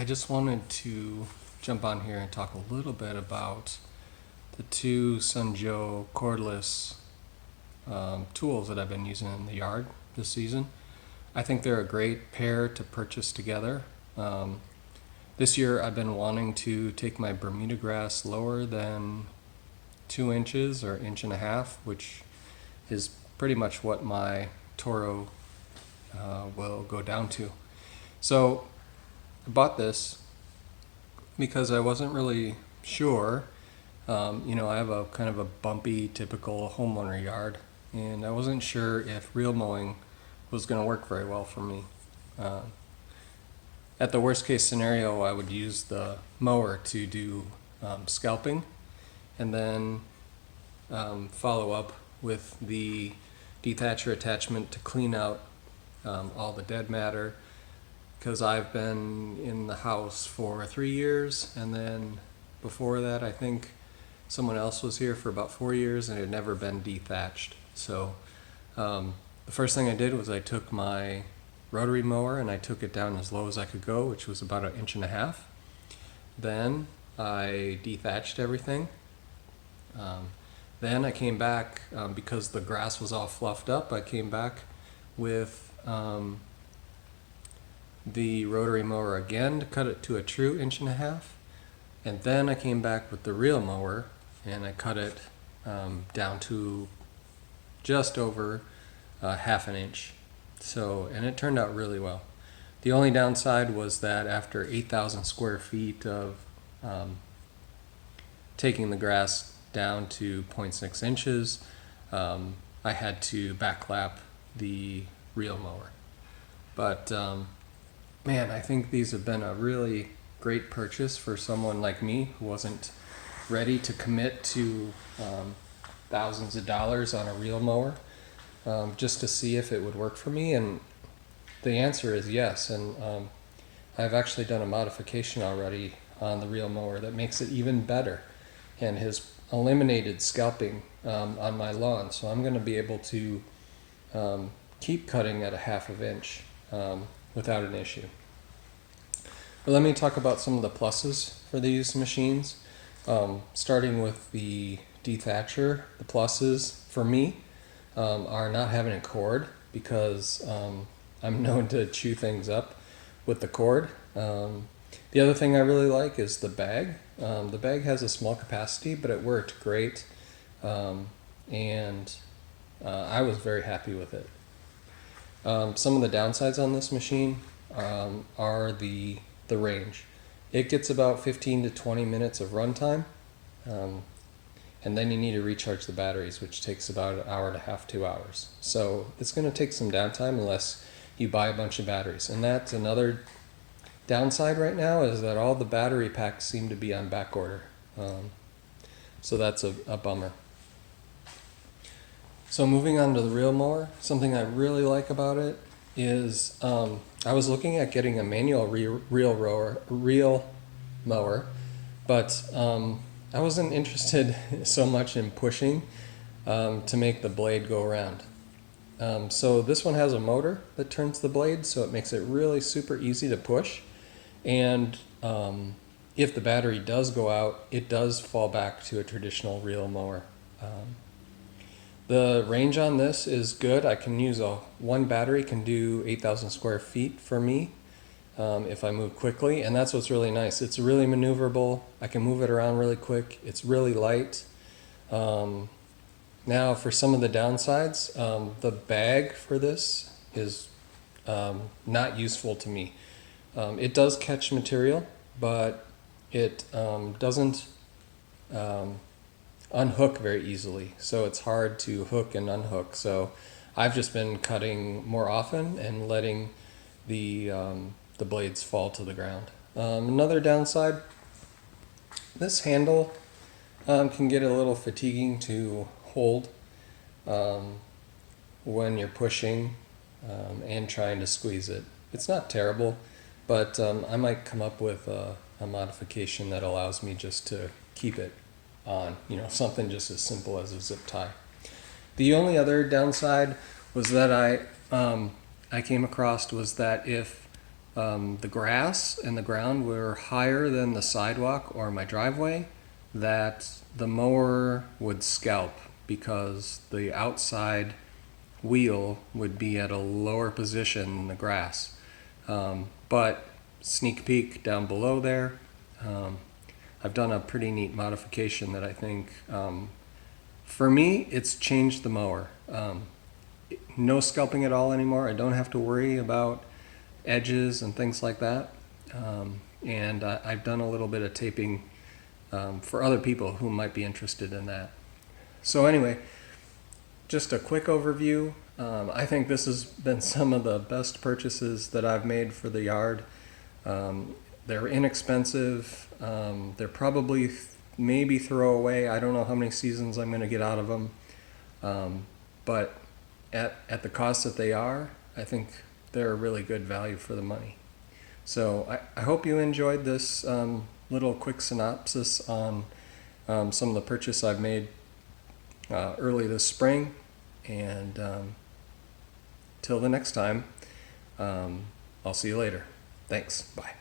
I just wanted to jump on here and talk a little bit about the two Sunjo cordless tools that I've been using in the yard this season. I think they're a great pair to purchase together. This year I've been wanting to take my Bermuda grass lower than 2 inches or 1.5 inches, which is pretty much what my Toro will go down to. So I bought this because I wasn't really sure. I have a kind of a bumpy, typical homeowner yard, and I wasn't sure if reel mowing was going to work very well for me. At the worst case scenario, I would use the mower to do scalping, and then follow up with the Dethatcher attachment to clean out all the dead matter, because I've been in the house for 3 years, and then before that I think someone else was here for about 4 years and it had never been dethatched. So the first thing I did was I took my rotary mower and I took it down as low as I could go, which was about 1.5 inches. Then I dethatched everything. Then I came back, because the grass was all fluffed up, I came back with the rotary mower again to cut it to a true 1.5 inches. And then I came back with the reel mower and I cut it down to just over 1/2 inch. And it turned out really well. The only downside was that after 8,000 square feet of taking the grass down to 0.6 inches, I had to backlap the reel mower. But man, I think these have been a really great purchase for someone like me who wasn't ready to commit to thousands of dollars on a reel mower, just to see if it would work for me. And the answer is yes. And I've actually done a modification already on the reel mower that makes it even better and has eliminated scalping on my lawn. So I'm going to be able to keep cutting at 1/2 inch without an issue. But let me talk about some of the pluses for these machines. Starting with the Dethatcher, the pluses for me are not having a cord, because I'm known to chew things up with the cord. The other thing I really like is the bag. The bag has a small capacity, but it worked great, and I was very happy with it. Some of the downsides on this machine are the range. It gets about 15 to 20 minutes of runtime, and then you need to recharge the batteries, which takes about 1.5 hours, 2 hours. So it's going to take some downtime unless you buy a bunch of batteries. And that's another downside right now, is that all the battery packs seem to be on back order. So that's a bummer. So moving on to the reel mower, something I really like about it is I was looking at getting a manual reel mower, but I wasn't interested so much in pushing to make the blade go around. So this one has a motor that turns the blade, so it makes it really super easy to push. And if the battery does go out, it does fall back to a traditional reel mower. The range on this is good. I can use one battery can do 8,000 square feet for me if I move quickly, and that's what's really nice. It's really maneuverable. I can move it around really quick. It's really light. Now for some of the downsides, the bag for this is not useful to me. It does catch material, but it doesn't unhook very easily, so it's hard to hook and unhook. So I've just been cutting more often and letting the blades fall to the ground. Another downside, this handle can get a little fatiguing to hold when you're pushing and trying to squeeze it. It's not terrible, but I might come up with a modification that allows me just to keep it on, something just as simple as a zip tie. The only other downside was that I came across was that if the grass and the ground were higher than the sidewalk or my driveway, that the mower would scalp because the outside wheel would be at a lower position than the grass. But sneak peek down below there, I've done a pretty neat modification that I think, for me, it's changed the mower. No scalping at all anymore. I don't have to worry about edges and things like that. And I've done a little bit of taping for other people who might be interested in that. So anyway, just a quick overview. I think this has been some of the best purchases that I've made for the yard. They're inexpensive. They're probably maybe throwaway. I don't know how many seasons I'm going to get out of them. But at the cost that they are, I think they're a really good value for the money. So I hope you enjoyed this little quick synopsis on some of the purchase I've made early this spring. And till the next time, I'll see you later. Thanks. Bye.